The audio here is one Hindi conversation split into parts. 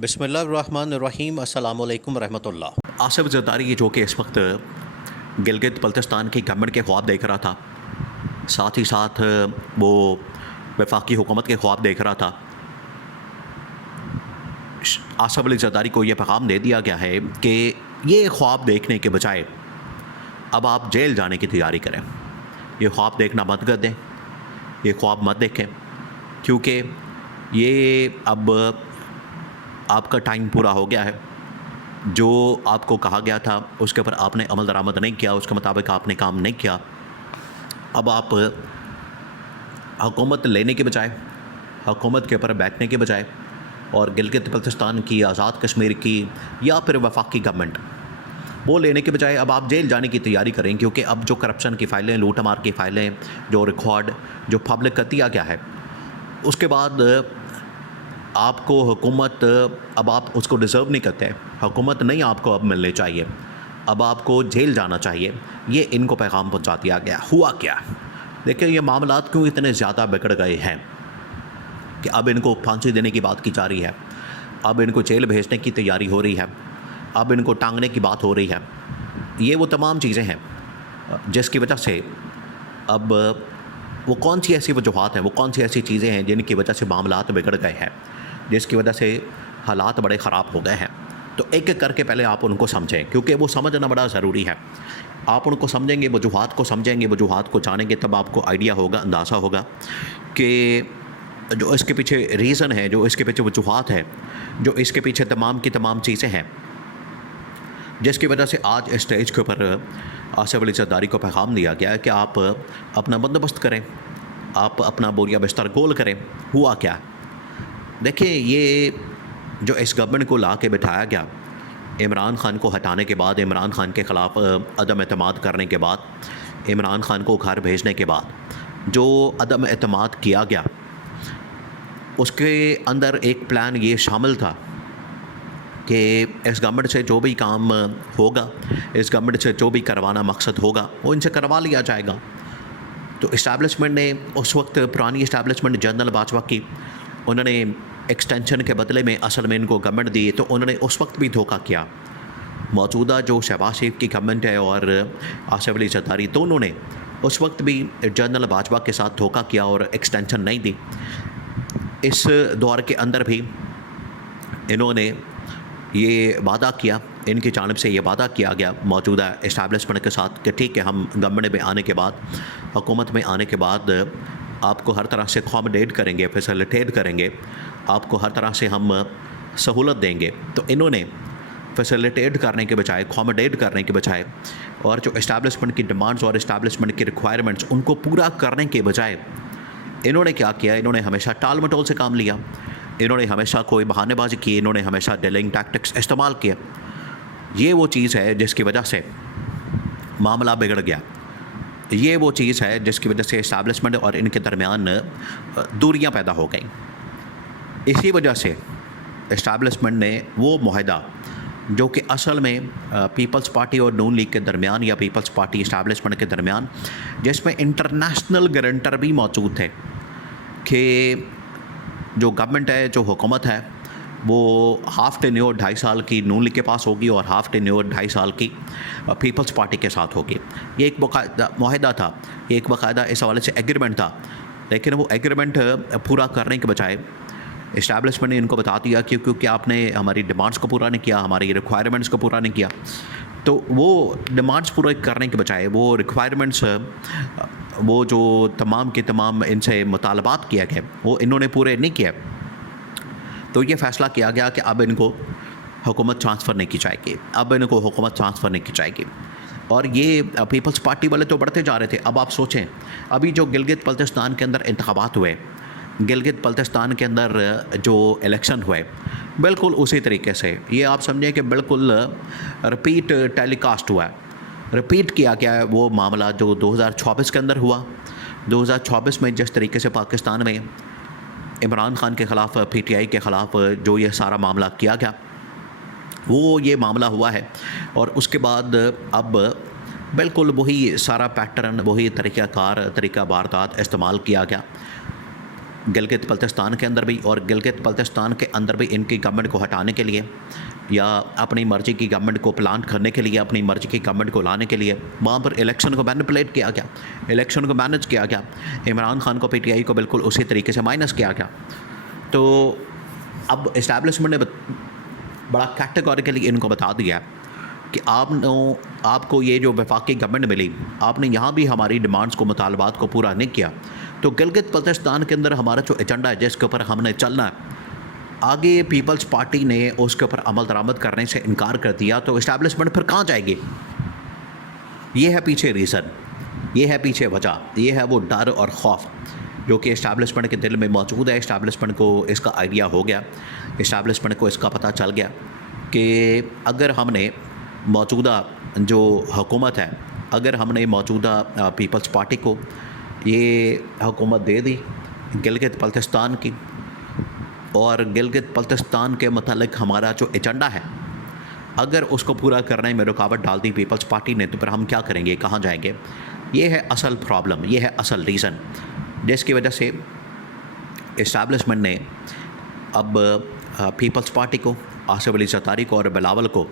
बिस्मिल्लाहिर्रहमानिर्रहीम अस्सलामु अलैकुम रहमतुल्लाह। आसिफ ज़रदारी जो कि इस वक्त गिलगित बल्तिस्तान की गवर्नमेंट के ख्वाब देख रहा था, साथ ही साथ वो वफाकी हुकूमत के ख्वाब देख रहा था। आसिफ अली ज़रदारी को ये पैगाम दे दिया गया है कि ये ख्वाब देखने के बजाय अब आप जेल जाने की तैयारी करें। ये ख्वाब देखना मत कर दें, ये ख्वाब मत देखें, क्योंकि ये अब आपका टाइम पूरा हो गया है। जो आपको कहा गया था उसके ऊपर आपने अमल दरामद नहीं किया, उसके मुताबिक आपने काम नहीं किया। अब आप हुकूमत लेने के बजाय, हुकूमत के ऊपर बैठने के बजाय और गिलगित बल्तिस्तान की, आज़ाद कश्मीर की या फिर वफाकी गवर्नमेंट वो लेने के बजाय अब आप जेल जाने की तैयारी करें, क्योंकि अब जो करप्शन की फ़ाइलें, लूट मार की फ़ाइलें, जो रिकॉर्ड जो पब्लिक कर दिया गया है, उसके बाद आपको हुकूमत, अब आप उसको डिज़र्व नहीं करते। हुकूमत नहीं आपको अब मिलनी चाहिए, अब आपको जेल जाना चाहिए। ये इनको पैगाम पहुंचा दिया गया। हुआ क्या? देखिए, ये मामलात क्यों इतने ज़्यादा बिगड़ गए हैं कि अब इनको फांसी देने की बात की जा रही है, अब इनको जेल भेजने की तैयारी हो रही है, अब इनको टांगने की बात हो रही है। ये वो तमाम चीज़ें हैं जिसकी वजह से अब वो कौन सी ऐसी वजूहात हैं, वो कौन सी ऐसी चीज़ें हैं जिनकी वजह से मामलात बिगड़ गए हैं, जिसकी वजह से हालात बड़े ख़राब हो गए हैं। तो एक एक करके पहले आप उनको समझें, क्योंकि वो समझना बड़ा ज़रूरी है। आप उनको समझेंगे, वजूहात को समझेंगे, वजूहात को जानेंगे, तब आपको आइडिया होगा, अंदाज़ा होगा कि जो इसके पीछे रीज़न है, जो इसके पीछे वजूहात है, जो इसके पीछे तमाम की तमाम चीज़ें हैं, जिसकी वजह से आज इस स्टेज के ऊपर आसिफ अली ज़रदारी को पैगाम दिया गया है कि आप अपना बंदोबस्त करें, आप अपना बोरिया बिस्तर गोल करें। हुआ क्या? देखिए, ये जो इस गवर्नमेंट को ला के बिठाया गया, इमरान ख़ान को हटाने के बाद, इमरान ख़ान के ख़िलाफ़ अदम एतमाद करने के बाद, इमरान ख़ान को घर भेजने के बाद जो अदम एतमाद किया गया, उसके अंदर एक प्लान ये शामिल था कि इस गवर्नमेंट से जो भी काम होगा, इस गवर्नमेंट से जो भी करवाना मकसद होगा, वो इनसे करवा लिया जाएगा। तो इस्टेब्लिशमेंट ने उस वक्त, पुरानी इस्टेब्लिशमेंट जनरल बाजवा की, उन्होंने एक्सटेंशन के बदले में असल में इनको गवर्नमेंट दी, तो उन्होंने उस वक्त भी धोखा किया। मौजूदा जो शहबाज शरीफ की गवर्नमेंट है और आसिफ अली ज़रदारी, दोनों ने उस वक्त भी जनरल बाजवा के साथ धोखा किया और एक्सटेंशन नहीं दी। इस दौर के अंदर भी इन्होंने ये वादा किया, इनकी जानिब से ये वादा किया गया मौजूदा इस्टेब्लिशमेंट के साथ कि ठीक है, हम गवर्नमेंट में आने के बाद, हुकूमत में आने के बाद आपको हर तरह से अकोमोडेट करेंगे, फैसिलिटेट करेंगे, आपको हर तरह से हम सहूलत देंगे। तो इन्होंने फैसिलिटेट करने के बजाय, अकोमोडेट करने के बजाय, और जो इस्टेब्लिशमेंट की डिमांड्स और इस्टेब्लिशमेंट की रिक्वायरमेंट्स, उनको पूरा करने के बजाय इन्होंने क्या किया? इन्होंने हमेशा टाल मटोल से काम लिया, इन्होंने हमेशा कोई बहानेबाजी की, इन्होंने हमेशा डिलेइंग टैक्टिक्स इस्तेमाल किया। ये वो चीज़ है जिसकी वजह से मामला बिगड़ गया। ये वो चीज़ है जिसकी वजह से इस्टेब्लिशमेंट और इनके दरमियान दूरियां पैदा हो गई। इसी वजह से इस्टेब्लिशमेंट ने वो मुआहदा जो कि असल में पीपल्स पार्टी और नून लीग के दरमियान, या पीपल्स पार्टी इस्टेब्लिशमेंट के दरमियान, जिसमें इंटरनेशनल गारंटर भी मौजूद थे कि जो गवर्नमेंट है, जो हुकूमत है, वो हाफ़ टेन्योर 2.5 साल की नून लीग के पास होगी और हाफ़ टेन्योर 2.5 साल की पीपल्स पार्टी के साथ होगी। ये एक मुआहदा था, एक बाकायदा इस हवाले से एग्रीमेंट था। लेकिन वो एग्रीमेंट पूरा करने के बजाय इस्टेब्लिशमेंट ने इनको बता दिया कि क्योंकि आपने हमारी डिमांड्स को पूरा नहीं किया, हमारी रिक्वायरमेंट्स को पूरा नहीं किया, तो वो डिमांड्स पूरा करने के बजाय, वो रिक्वायरमेंट्स, वो जो तमाम के तमाम इनसे मुतालबात किया गया, वो इन्होंने पूरे नहीं किया। तो ये फ़ैसला किया गया कि अब इनको हुकूमत ट्रांसफ़र नहीं की जाएगी, अब इनको हुकूमत ट्रांसफ़र नहीं की जाएगी। और ये पीपल्स पार्टी वाले तो बढ़ते जा रहे थे। अब आप सोचें, अभी जो गिलगित बल्तिस्तान के अंदर इंतखाबात हुए, गिलगित बल्तिस्तान के अंदर जो इलेक्शन हुए, बिल्कुल उसी तरीके से ये आप समझें कि बिल्कुल रिपीट टेलीकास्ट हुआ है, रिपीट किया गया है वो मामला जो 2024 के अंदर हुआ। 2024 में जिस तरीके से पाकिस्तान में इमरान ख़ान के ख़िलाफ़, PTI के ख़िलाफ़ जो ये सारा मामला किया गया, वो ये मामला हुआ है। और उसके बाद अब बिल्कुल वही सारा पैटर्न, वही तरीक़ाकार, तरीक़ा वारदात इस्तेमाल किया गया। गिलगित बल्तिस्तान के अंदर भी, और गिलगित बल्तिस्तान के अंदर भी इनकी गवर्नमेंट को हटाने के लिए या अपनी मर्ज़ी की गवर्नमेंट को प्लांट करने के लिए, अपनी मर्ज़ी की गवर्नमेंट को लाने के लिए वहाँ पर इलेक्शन को मैनिपुलेट किया गया, इलेक्शन को मैनेज किया गया। इमरान खान को, पीटीआई को बिल्कुल उसी तरीके से माइनस किया गया। तो अब इस्टेब्लिशमेंट ने बड़ा कैटेगोरिकली इनको बता दिया कि आपको ये जो वफाकी गवर्नमेंट मिली, आपने यहाँ भी हमारी डिमांड्स को, मुतालबात को पूरा नहीं किया, तो गिलगित बल्तिस्तान के अंदर हमारा जो एजेंडा है जिसके ऊपर हमने चलना है, आगे पीपल्स पार्टी ने उसके ऊपर अमल दरामद करने से इनकार कर दिया, तो इस्टेब्लिशमेंट फिर कहाँ जाएगी? ये है पीछे रीज़न, ये है पीछे वजह, ये है वो डर और खौफ जो कि इस्टेब्लिशमेंट के दिल में मौजूद है। इस्टेब्लिशमेंट को इसका आइडिया हो गया, इस्टेब्लिशमेंट को इसका पता चल गया कि अगर हमने मौजूदा जो हुकूमत है, अगर हमने मौजूदा पीपल्स पार्टी को ये हुकूमत दे दी गिलगित बल्तिस्तान की, और गिलगित बल्तिस्तान के मतलब हमारा जो एजेंडा है, अगर उसको पूरा करने में रुकावट डाल दी पीपल्स पार्टी ने, तो फिर हम क्या करेंगे, कहाँ जाएंगे? ये है असल प्रॉब्लम, ये है असल रीज़न जिसकी वजह से इस्टेब्लिशमेंट ने अब पीपल्स पार्टी को, आसिफ अली ज़रदारी को और बिलावल को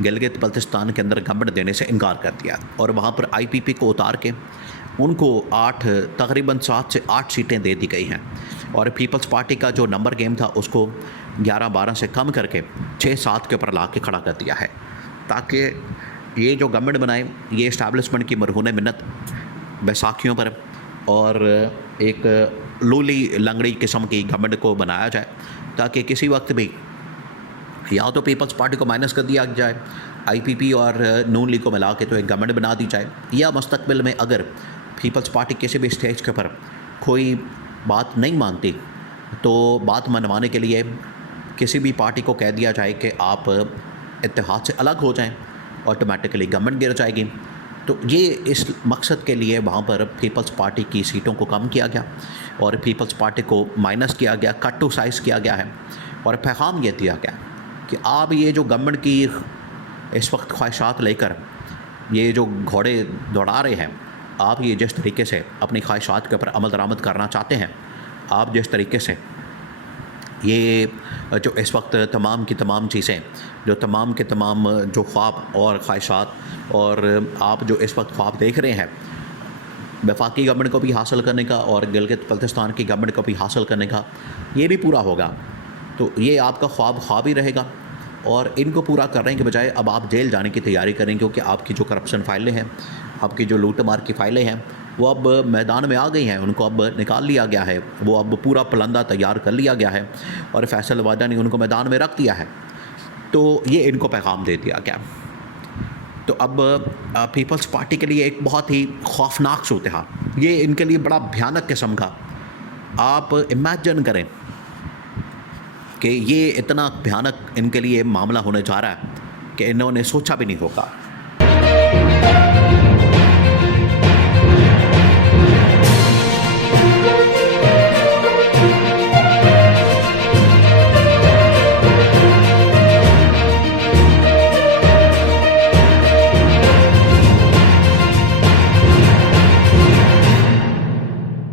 गिलगित बल्तिस्तान के अंदर गवर्नमेंट देने से इनकार कर दिया, और वहाँ पर आईपीपी को उतार के उनको तकरीबन 7 से 8 सीटें दे दी गई हैं, और पीपल्स पार्टी का जो नंबर गेम था उसको 11-12 से कम करके 6-7 के ऊपर ला के खड़ा कर दिया है, ताकि ये जो गवर्नमेंट बनाए, ये इस्टेब्लिशमेंट की मरहून मिन्नत बैसाखियों पर और एक लूली लंगड़ी किस्म की गवर्नमेंट को बनाया जाए, ताकि किसी वक्त भी या तो पीपल्स पार्टी को माइनस कर दिया जाए, आईपीपी और नून लीग को मिला के तो एक गवर्नमेंट बना दी जाए, या मुस्तकबिल में अगर पीपल्स पार्टी किसी भी स्टेज के ऊपर कोई बात नहीं मानती तो बात मनवाने के लिए किसी भी पार्टी को कह दिया जाए कि आप इत्तेहाद से अलग हो जाएं, ऑटोमेटिकली गवर्नमेंट गिर जाएगी। तो ये इस मकसद के लिए वहाँ पर पीपल्स पार्टी की सीटों को कम किया गया और पीपल्स पार्टी को माइनस किया गया, कट टू साइज़ किया गया है, और पैगाम ये दिया गया कि आप ये जो गवर्नमेंट की इस वक्त ख्वाहिशात लेकर ये जो घोड़े दौड़ा रहे हैं, आप ये जिस तरीके से अपनी ख्वाहिशात के ऊपर अमल दरामद करना चाहते हैं, आप जिस तरीके से ये जो इस वक्त तमाम की तमाम चीज़ें, जो तमाम के तमाम जो ख्वाब और ख्वाहिशात और आप जो इस वक्त ख्वाब देख रहे हैं वफाकी गवर्नमेंट को भी हासिल करने का और गिलगित बल्तिस्तान की गवर्नमेंट को भी हासिल करने का, ये भी पूरा होगा, तो ये आपका ख्वाब ही रहेगा। और इनको पूरा करने के बजाय अब आप जेल जाने की तैयारी करें, क्योंकि आपकी जो करप्शन फाइलें हैं, आपकी जो लूट मार की फाइलें हैं, वो अब मैदान में आ गई हैं, उनको अब निकाल लिया गया है, वो अब पूरा पलंदा तैयार कर लिया गया है और फैसल वादा ने उनको मैदान में रख दिया है। तो ये इनको पैगाम दे दिया गया। तो अब पीपल्स पार्टी के लिए एक बहुत ही खौफनाक सूरत हाल, ये इनके लिए बड़ा भयानक किस्म का, आप इमेजिन करें कि ये इतना भयानक इनके लिए मामला होने जा रहा है कि इन्होंने सोचा भी नहीं होगा।